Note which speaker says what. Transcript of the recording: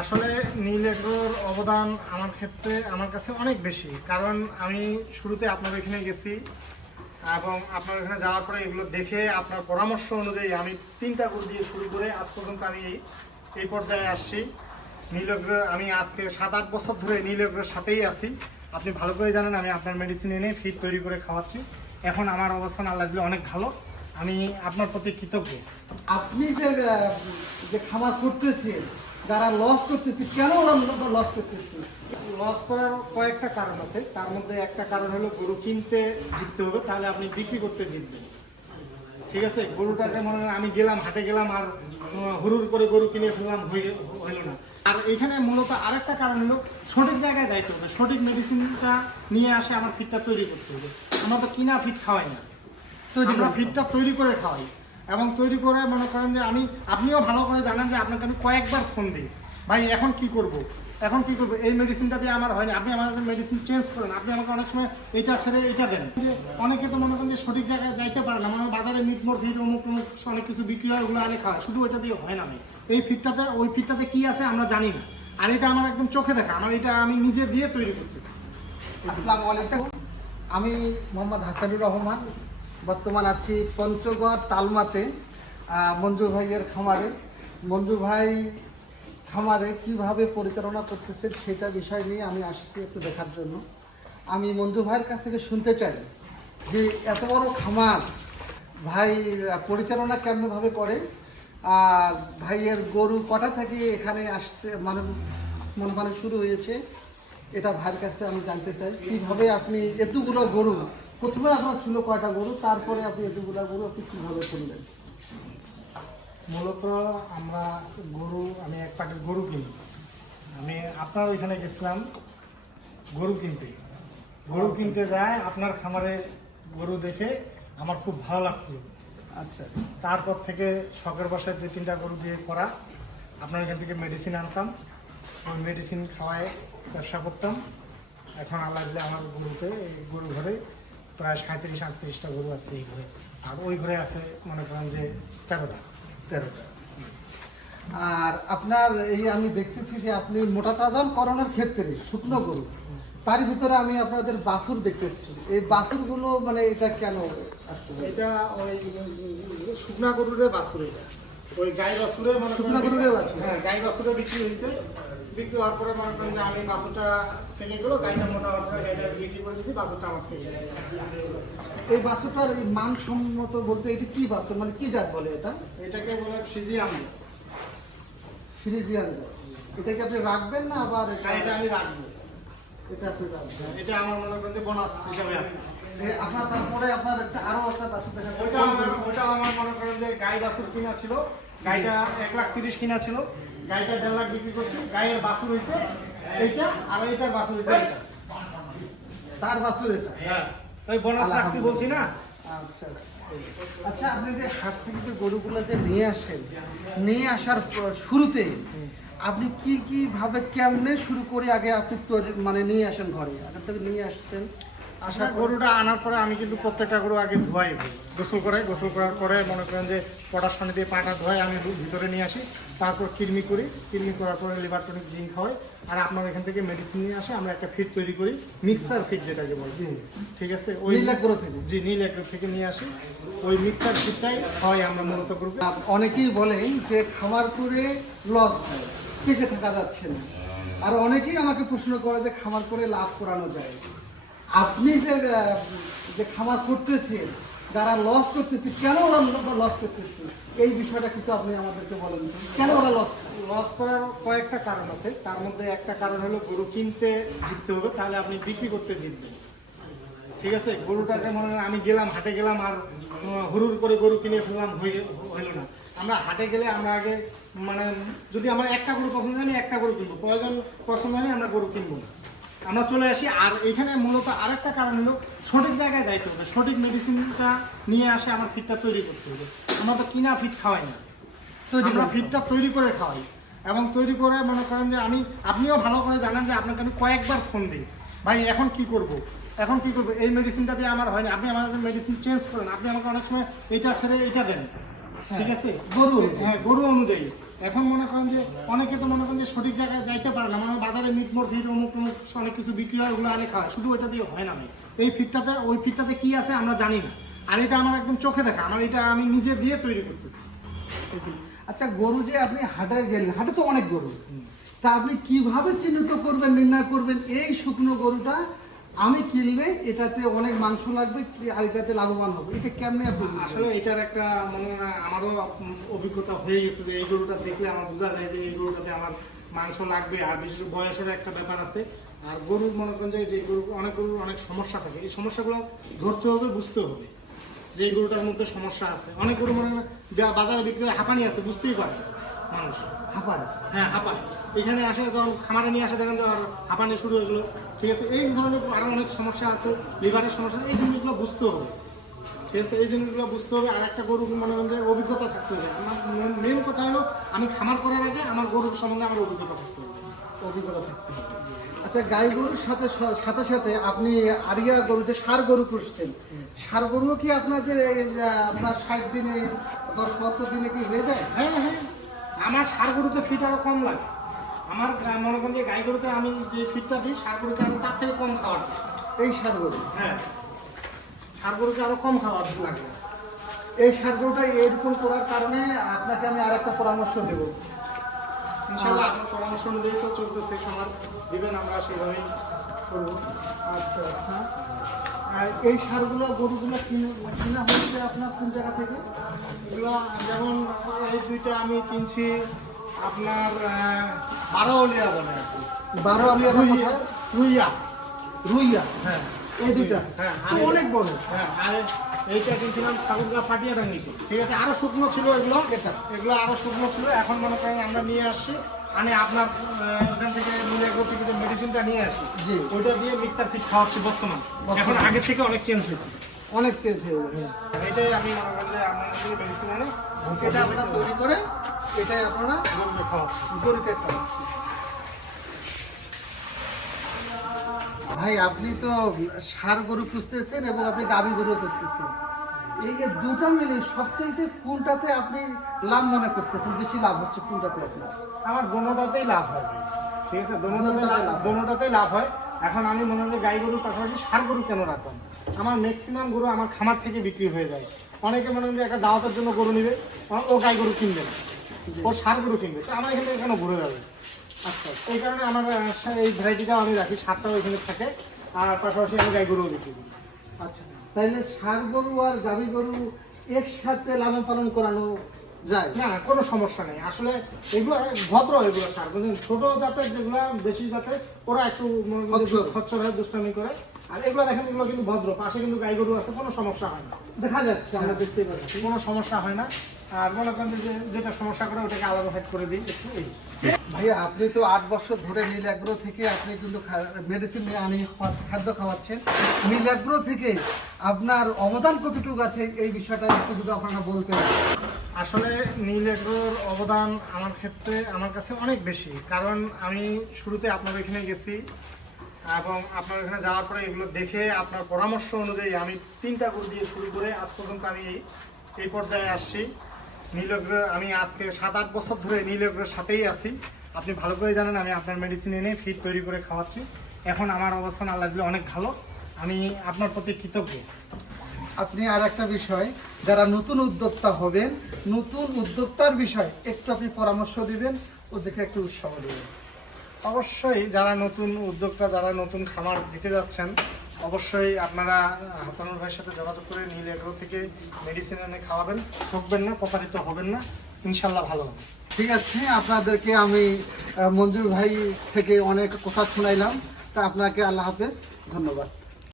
Speaker 1: আসলে নীল এগ্রোর অবদান আমার ক্ষেত্রে, আমার কাছে অনেক বেশি। কারণ আমি শুরুতে আপনার এখানে গেছি এবং আপনার এখানে যাওয়ার পরে এগুলো দেখে আপনার পরামর্শ অনুযায়ী আমি তিনটা গরু দিয়ে শুরু করে আজ পর্যন্ত আমি এই পর্যায়ে আসছি। নীল এগ্রো আমি আজকে সাত আট বছর ধরে নীল এগ্রোর সাথেই আছি। আপনি ভালো করে জানেন, আমি আপনার মেডিসিন এনে ফিট তৈরি করে খাওয়াচ্ছি। এখন আমার অবস্থান আল্লাহ দিলে অনেক ভালো। আমি আপনার প্রতি কৃতজ্ঞ।
Speaker 2: আপনি যে যে খামার করতেছেন যারা লস করতেছে কেন ওরা লস করতেছে?
Speaker 1: লস করার কয়েকটা কারণ আছে। তার মধ্যে একটা কারণ হলো গরু কিনতে জিততে হবে তাহলে আপনি বিক্রি করতে জিতবেন। ঠিক আছে? গরুটাকে মনে হয়? আমি গেলাম হাটে গেলাম আর হুড়ুর করে গরু কিনে ফেললাম হইল না। আর এখানে মূলত আরেকটা কারণ হলো সঠিক জায়গায় যাইতে হবে। সঠিক মেডিসিনটা নিয়ে আসে আমার ফিটটা তৈরি করতে হবে। আমরা তো কিনা ফিট খাওয়াই না। আমরা ফিটটা তৈরি করে খাওয়াই। এবং তৈরি করে মনে করেন যে আমি, আপনিও ভালো করে জানেন যে আপনাকে আমি কয়েকবার ফোন দিই। ভাই, এখন কি করব? এখন কি করব? এই মেডিসিনটা দিয়ে আমার হয়নি। আপনি আমার মেডিসিন চেঞ্জ করেন। আপনি আমাকে অনেক সময় এইটা ছেড়ে এইটা দেন। যে অনেকে তো মনে করেন যে সঠিক জায়গায় যাইতে পারে না। মানে বাজারে মিট মোট ফিট অমুক অমুক অনেক কিছু বিক্রি হয়, ওগুলো আনে খাওয়া শুধু ওইটা দিয়ে হয় না ভাই। এই ফিটটাতে ওই ফিটটাতে কি আছে আমরা জানি না। আর এটা আমার একদম চোখে দেখা। আমার এটা আমি নিজে দিয়ে তৈরি করতেছি।
Speaker 2: আসসালামু আলাইকুম। আমি মোহাম্মদ হাসানুর রহমান। বর্তমান আছি পঞ্চগড় তালমাতে মঞ্জু ভাইয়ের খামারে। মঞ্জু ভাই খামারে কীভাবে পরিচালনা করতেছে সেটা বিষয় নিয়ে আমি আসছি একটু দেখার জন্য। আমি মঞ্জু ভাইয়ের কাছ থেকে শুনতে চাই যে এত বড় খামার ভাই পরিচালনা কেমনভাবে করে? আর ভাইয়ের গরু কটা থেকে এখানে আসছে? মানে মনে মানে শুরু হয়েছে। এটা ভাইয়ের কাছ থেকে আমি জানতে চাই। কীভাবে আপনি এতগুলো গরু প্রথমে আপনার ছিল কয়টা গরু তারপরে আপনি এতগুলো গরু আপনি কীভাবে করলেন?
Speaker 1: মূলত আমরা গরু আমি এক প্যাকেট গরু কিনি। আমি আপনার ওইখানে গেছিলাম গরু কিনতে। গরু কিনতে যায় আপনার খামারে গরু দেখে আমার খুব ভালো লাগছিল।
Speaker 2: আচ্ছা।
Speaker 1: তারপর থেকে শখের বাসায় দুই তিনটা গরু দিয়ে করা। আপনার এখান থেকে মেডিসিন আনতাম। ওই মেডিসিন খাওয়ায় ব্যবসা করতাম। এখন আল্লাহ আমার গরুতে এই গরু ঘরে প্রায় সাঁত্রিশ আটত্রিশটা গরু আছে এই ঘরে। আর ওই ঘরে আছে মনে করেন যে তেরোটা।
Speaker 2: তেরোটা। আর আপনার এই আমি দেখতেছি যে আপনি মোটা তাজান করোনার ক্ষেত্রে শুকনো গরু তার ভিতরে আমি আপনাদের বাছুর দেখতেছি। এই বাছুরগুলো মানে এটা কেন
Speaker 1: এটা ওই শুকনা গরুরে বাসুর এটা। ওই গাই বাছুরে মানে
Speaker 2: শুকনা গরুরে?
Speaker 1: হ্যাঁ গাই বাছুরে বিক্রি হয়েছে। বিক্রি হওয়ার পরে মনে করেন যে আমি বাছুরটা থেকে গেলো গাইটা মোটা হওয়ার পরে বিক্রি করে দিয়েছি বাছুরটা আমার থেকে
Speaker 2: এই বাছুরটার এই মানসম্মত বলতে এটা কি বাছুর মানে কি জাত বলে এটা?
Speaker 1: এটাকে বলে ফিজিয়াম
Speaker 2: ফ্রিজিয়ান। এটাকে আপনি রাখবেন না আবার এটা
Speaker 1: আমি রাখব।
Speaker 2: এটা আপনি রাখবেন।
Speaker 1: এটা আমার মনে করেন যে বোনাস হিসাবে আছে।
Speaker 2: আপনার তারপরে আপনার একটা আরও একটা বাছুর দেখা
Speaker 1: ওইটা আমার ওইটা আমার মনে করেন যে গাই বাছুর কিনা ছিল। গাইটা এক লাখ তিরিশ কিনা ছিল। গাইটা দেড় লাখ বিক্রি করছে। গায়ের বাছুর হয়েছে এইটা আর এইটার বাছুর হয়েছে এইটা।
Speaker 2: তার বাছুর এটা।
Speaker 1: হ্যাঁ। ওই বোনাস রাখছি বলছি না?
Speaker 2: আচ্ছা। আচ্ছা আপনি যে হাট থেকে যে গরুগুলো যে নিয়ে আসেন নিয়ে আসার শুরুতে আপনি কি কি ভাবে কেমনে শুরু করে আগে আপনি মানে নিয়ে আসেন ঘরে? আগে থেকে নিয়ে আসতেন?
Speaker 1: আসলে গরুটা আনার পরে আমি কিন্তু প্রত্যেকটা গরু আগে ধোয়াই গোসল করে গোসল করার পরে মনে করেন যে পটাশ পানি দিয়ে পাটা ধোয়াই আমি ভিতরে নিয়ে আসি। তারপর কিডনি করি। কিডনি করার পরে লিভার টনিক জিঙ্ক হয় আর আপনার এখান থেকে মেডিসিন নিয়ে আসে আমরা একটা ফিট তৈরি করি। মিক্সার ফিট যেটাকে বলি। ঠিক আছে?
Speaker 2: নীল এগ্রো থেকে?
Speaker 1: জি নীল এগ্রো থেকে নিয়ে আসি। ওই মিক্সার ফিটটাই হয় আমরা মূলত গ্রুপে
Speaker 2: অনেকেই বলেন যে খামার করে লস হয় টিকে থাকা যাচ্ছে না। আর অনেকেই আমাকে প্রশ্ন করে যে খামার করে লাভ করানো যায়। আপনি যে যে খামার করতেছেন, যারা লস করতেছে, কেন ওরা লস করতেছে? এই বিষয়টা কিছু আপনি আমাদেরকে বলেন। কেন ওরা লস
Speaker 1: লস করার কয়েকটা কারণ আছে। তার মধ্যে একটা কারণ হলো গরু কিনতে জিততে হবে, তাহলে আপনি বিক্রি করতে জিতবেন। ঠিক আছে? গরুটাকে মনে হয় আমি গেলাম, হাটে গেলাম আর হুড়ুর করে গরু কিনে ফেললাম, হয়ে হইল না। আমরা হাটে গেলে আমরা আগে মানে যদি আমার একটা গরু পছন্দ হয়, আমি একটা গরু কিনবো। প্রয়োজন পছন্দ হয়নি আমরা গরু কিনবো না। আমরা চলে আসি। আর এখানে মূলত আরেকটা কারণ হলো সঠিক জায়গায় যাইতে হবে। সঠিক মেডিসিনটা নিয়ে আসে আমার ফিটটা তৈরি করতে হবে। আমরা তো কিনা ফিট খাওয়াই না।
Speaker 2: তৈরি
Speaker 1: আমরা
Speaker 2: করে
Speaker 1: ফিটটা তৈরি করে খাওয়াই। এবং তৈরি করে মনে করেন যে আমি আপনিও ভালো করে জানেন যে আপনাকে আমি কয়েকবার ফোন দিই। ভাই এখন কি করব? এখন কি করব? এই মেডিসিনটা দিয়ে আমার হয়নি। আপনি আমার মেডিসিন চেঞ্জ করেন। আপনি আমাকে অনেক সময় এইটা ছেড়ে এইটা দেন। ঠিক আছে?
Speaker 2: গরু
Speaker 1: হ্যাঁ গরু অনুযায়ী। এখন মনে করেন যে অনেকে তো মনে করেন যে সঠিক জায়গায় যাইতে পারে না। মানে বাজারে মিট মোট ভিট অমুক টমুক অনেক কিছু বিক্রি হয়, ওগুলো আনে খাওয়া শুধু ওইটা দিয়ে হয় না ভাই এই ফিটটাতে ওই ফিটটাতে কি আছে আমরা জানি না। আর এটা আমার একদম চোখে দেখা। আমার এটা আমি নিজে দিয়ে তৈরি করতেছি।
Speaker 2: আচ্ছা গরু যে আপনি হাটে গেলেন, হাটে তো অনেক গরু। তা আপনি কীভাবে চিহ্নিত করবেন, নির্ণয় করবেন এই শুকনো গরুটা আমি কিনলে এটাতে অনেক মাংস লাগবে আর এটাতে লাভবান হবে। এটা কেমনে আপনি?
Speaker 1: আসলে এটার একটা মানে আমারও অভিজ্ঞতা হয়ে গেছে যে এই গরুটা দেখলে আমার বোঝা যায় যে এই গরুটাতে আমার মাংস লাগবে আর বিশেষ বয়সের একটা ব্যাপার আছে। আর গরুর মনে করেন যে গরু অনেক গরুর অনেক সমস্যা থাকে। এই সমস্যাগুলো ধরতে হবে বুঝতে হবে যে এই গরুটার মধ্যে সমস্যা আছে। অনেক গরু মনে যা বাজারে বিক্রি হাঁপানি আছে বুঝতেই পারে মানুষ।
Speaker 2: হাঁপায়
Speaker 1: হ্যাঁ হাঁপায় এখানে আসে যখন খামারে নিয়ে আসে দেখেন যে আর হাঁপানি শুরু হয়ে গেলো। ঠিক আছে? এই ধরনের আরও অনেক সমস্যা আছে লিভারের সমস্যা এই জিনিসগুলো বুঝতে হবে। ঠিক আছে? এই জিনিসগুলো বুঝতে হবে আর একটা গরু মনে করেন যে অভিজ্ঞতা থাকতে হবে। আমার মেন কথা হলো আমি খামার করার আগে আমার গরুর সম্বন্ধে আমার অভিজ্ঞতা থাকতে হবে।
Speaker 2: অভিজ্ঞতা থাকতে হবে। আচ্ছা গাই গরুর সাথে সাথে সাথে আপনি আরিয়া গরু যে সার গরু পুষছেন। সার গরুও কি আপনাদের এই, আপনার ষাট দিনে দশ সত্তর দিনে কি হয়ে যায়?
Speaker 1: হ্যাঁ হ্যাঁ। আমার সার গরুতে ফিট আরও কম লাগে। আমার মনে করেন যে গাই গরুতে আমি যে ফিটটা দিই সার গরুতে আরও তার থেকে কম খাওয়ার।
Speaker 2: এই সার গরু?
Speaker 1: হ্যাঁ। সার গরুকে আরও কম খাওয়ার লাগে।
Speaker 2: এই সার গরুটা এরকম করার কারণে আপনাকে আমি আর একটা পরামর্শ দেব।
Speaker 1: ইনশাল্লাহ আপনার পরামর্শ অনুযায়ী তো চলতেছে সবার দিবেন আমরা সেভাবেই করব।
Speaker 2: আচ্ছা আচ্ছা। আর এই সারগুলো গরুগুলো কিনে- কিনা হচ্ছে আপনার কোন জায়গা থেকে?
Speaker 1: এগুলো যেমন এই দুইটা আমি কিনছি আপনার বারোলিয়া বলে
Speaker 2: বারো আলিয়া
Speaker 1: রুইয়া। রুইয়া।
Speaker 2: রুইয়া?
Speaker 1: হ্যাঁ।
Speaker 2: এই দুইটা?
Speaker 1: হ্যাঁ,
Speaker 2: অনেক বড়।
Speaker 1: হ্যাঁ আর এইটা কিনছিলাম ঠাকুরগা ফাটিয়া ডাঙ্গিতে ঠিক আছে আরও শুকনো ছিল এগুলো।
Speaker 2: এটা।
Speaker 1: এগুলো আরও শুকনো ছিল। এখন মনে করেন আমরা নিয়ে আসছি। আমি আপনার ওখান থেকে মিলে থেকে মেডিসিনটা নিয়ে আসি।
Speaker 2: জি।
Speaker 1: ওইটা দিয়ে মিক্সার ফিট খাওয়াচ্ছি বর্তমান।
Speaker 2: বর্তমান।
Speaker 1: এখন আগে থেকে অনেক চেঞ্জ হয়েছে।
Speaker 2: অনেক চেঞ্জ হয়ে গেছে।
Speaker 1: এটাই আমি মনে করেন যে আমার মেডিসিন আনে।
Speaker 2: এটা আপনারা তৈরি করে এটাই আপনারা
Speaker 1: গরুকে খাওয়াচ্ছি
Speaker 2: গরুকে খাওয়াচ্ছেন। ভাই আপনি তো সার গরু পুষতেছেন এবং আপনি গাভী গরু পুষতেছেন এই যে দুটো মিলে সবচাইতে কোনটাতে আপনি লাভ মনে করতেছেন? বেশি লাভ হচ্ছে কোনটাতে আপনার?
Speaker 1: আমার দোনোটাতেই লাভ হয়। ঠিক আছে? দোনোটাতেই
Speaker 2: দোনোটাতেই
Speaker 1: লাভ
Speaker 2: লাভ।
Speaker 1: দোনোটাতেই লাভ হয়। এখন আমি মনে হয় গাই গরুর পাশাপাশি সার গরু কেন রাখলাম আমার ম্যাক্সিমাম গরু আমার খামার থেকে বিক্রি হয়ে যায়। অনেকে মনে হয় একটা দাওয়াতের জন্য গরু নিবে ও গাই গরু কিনবে না। ও সার গরু কিনবে। তো আমার এখানে এখানে ঘুরে যাবে? আচ্ছা। এই কারণে আমার এই ভ্যারাইটিটাও আমি রাখি সারটাও এখানে থাকে আর পাশাপাশি আমি গাই গরুও বিক্রি করি।
Speaker 2: আচ্ছা। তাইলে ষাড় গরু আর গাভী গরু একসাথে লালন পালন করানো যায়?
Speaker 1: না না কোনো সমস্যা নেই। আসলে এগুলো ভদ্র এগুলো সার। ছোট জাতের যেগুলো বেশি জাতের ওরা একটু।
Speaker 2: খচ্চর
Speaker 1: হয়ে দুষ্টামি করে। আর এগুলো দেখেন এগুলো কিন্তু ভদ্র। পাশে কিন্তু গাই গরু আছে কোনো সমস্যা হয় না।
Speaker 2: দেখা যাচ্ছে আমরা দেখতে পাচ্ছি।
Speaker 1: কোনো সমস্যা হয় না। আর মনে করেন যে যেটা সমস্যা করে ওটাকে আলাদা সাইড করে দিই। একটু এই।
Speaker 2: ভাইয়া আপনি তো আট বছর ধরে নীলাগ্রো থেকে আপনি কিন্তু মেডিসিন নিয়ে আনি খাদ্য খাওয়াচ্ছেন। নীলাগ্রো থেকে আপনার অবদান কতটুকু আছে? এই বিষয়টা একটু যদি আপনারা বলতেন।
Speaker 1: আসলে নীল এগ্রোর অবদান আমার ক্ষেত্রে আমার কাছে অনেক বেশি। কারণ আমি শুরুতে আপনার এখানে গেছি। এবং আপনার এখানে যাওয়ার পরে এগুলো দেখে আপনার পরামর্শ অনুযায়ী আমি তিনটা গরু দিয়ে শুরু করে আজ পর্যন্ত আমি এই- পর্যায়ে আসছি। নীলগ্র আমি আজকে সাত আট বছর ধরে নীলগ্রের সাথেই আছি। আপনি ভালো করে জানেন, আমি আপনার মেডিসিন এনে ফিড তৈরি করে খাওয়াচ্ছি। এখন আমার অবস্থান আল্লাহ দিলে অনেক ভালো। আমি আপনার প্রতি কৃতজ্ঞ।
Speaker 2: আপনি আর একটা বিষয়, যারা নতুন উদ্যোক্তা হবেন, নতুন উদ্যোক্তার বিষয় একটু আপনি পরামর্শ দিবেন, ওদেরকে একটু উৎসাহ দেবেন।
Speaker 1: অবশ্যই যারা নতুন উদ্যোক্তা, যারা নতুন খামার দিতে যাচ্ছেন, অবশ্যই আপনারা হাসানুর ভাইয়ের সাথে যোগাযোগ করে নীল এগ্রো থেকে মেডিসিন এনে খাওয়াবেন। ঠকবেন না, প্রতারিত হবেন না। ইনশাল্লাহ ভালো হবে।
Speaker 2: ঠিক আছে, আপনাদেরকে আমি মঞ্জুর ভাই থেকে অনেক কথা শুনাইলাম। তা আপনাকে আল্লাহ হাফেজ। ধন্যবাদ।